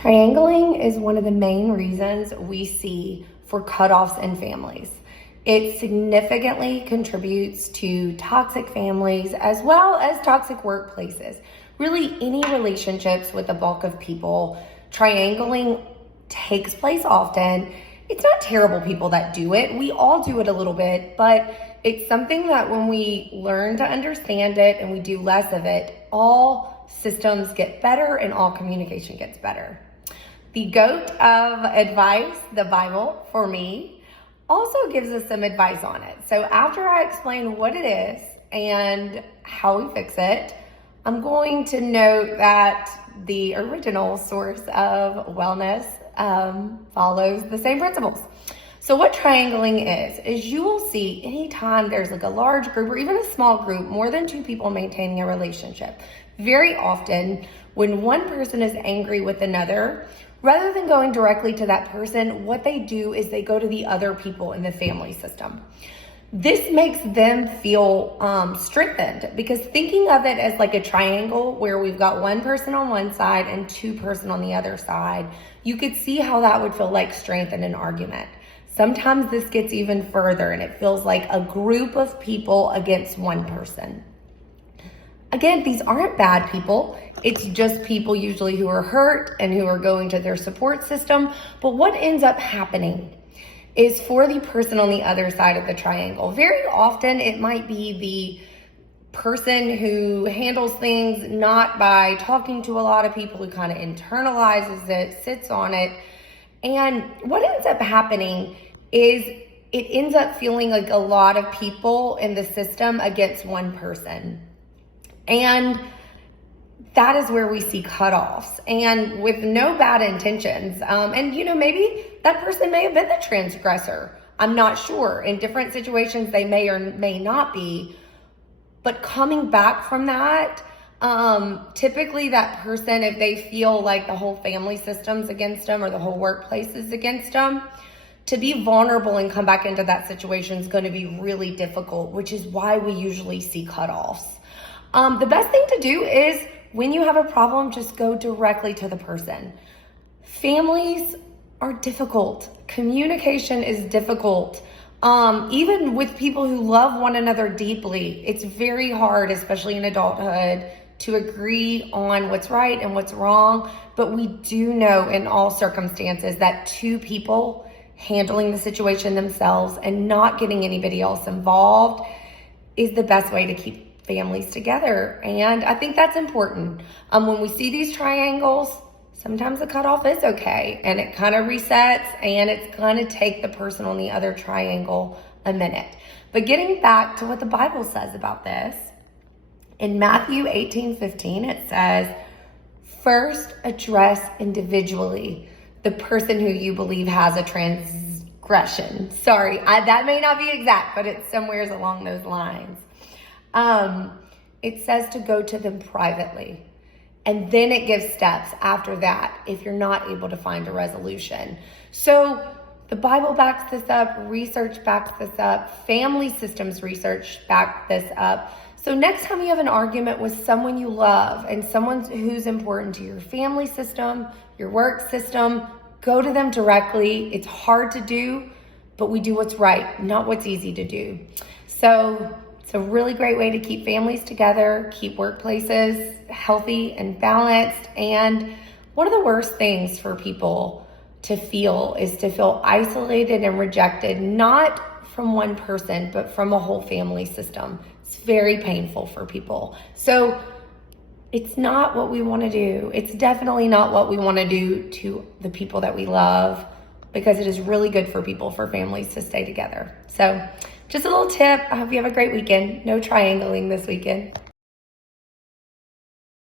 Triangling is one of the main reasons we see for cutoffs in families. It significantly contributes to toxic families as well as toxic workplaces. Really, any relationships with a bulk of people, triangling takes place often. It's not terrible people that do it. We all do it a little bit, but it's something that when we learn to understand it and we do less of it, all systems get better and all communication gets better. The GOAT of advice, the Bible, for me, also gives us some advice on it. So after I explain what it is and how we fix it, I'm going to note that the original source of wellness follows the same principles. So what triangling is you will see anytime there's like a large group or even a small group, more than two people maintaining a relationship. Very often when one person is angry with another, rather than going directly to that person, what they do is they go to the other people in the family system. This makes them feel strengthened, because thinking of it as like a triangle where we've got one person on one side and two person on the other side, you could see how that would feel like strength in an argument. Sometimes this gets even further and it feels like a group of people against one person. Again, these aren't bad people. It's just people usually who are hurt and who are going to their support system. But what ends up happening is for the person on the other side of the triangle, very often it might be the person who handles things not by talking to a lot of people, who kind of internalizes it, sits on it. And what ends up happening is it ends up feeling like a lot of people in the system against one person. And that is where we see cutoffs, and with no bad intentions. And maybe that person may have been the transgressor. I'm not sure. In different situations, they may or may not be. But coming back from that, typically that person, if they feel like the whole family system's against them or the whole workplace is against them, to be vulnerable and come back into that situation is going to be really difficult, which is why we usually see cutoffs. The best thing to do is, when you have a problem, just go directly to the person. Families are difficult. Communication is difficult. Even with people who love one another deeply, it's very hard, especially in adulthood, to agree on what's right and what's wrong. But we do know in all circumstances that two people handling the situation themselves and not getting anybody else involved is the best way to keep families together. And I think that's important. When we see these triangles, sometimes the cutoff is okay and it kind of resets, and it's going to take the person on the other triangle a minute. But getting back to what the Bible says about this, in Matthew 18:15, it says, first address individually the person who you believe has a transgression. Sorry, that may not be exact, but it's somewhere along those lines. It says to go to them privately, and then it gives steps after that if you're not able to find a resolution. So the Bible backs this up, research backs this up, family systems research back this up. So next time you have an argument with someone you love and someone who's important to your family system, your work system, go to them directly. It's hard to do, but we do what's right, not what's easy to do. So it's a really great way to keep families together, keep workplaces healthy and balanced. And one of the worst things for people to feel is to feel isolated and rejected, not from one person, but from a whole family system. It's very painful for people. So it's not what we want to do. It's definitely not what we want to do to the people that we love, because it is really good for people, for families to stay together. So just a little tip. I hope you have a great weekend. No triangling this weekend.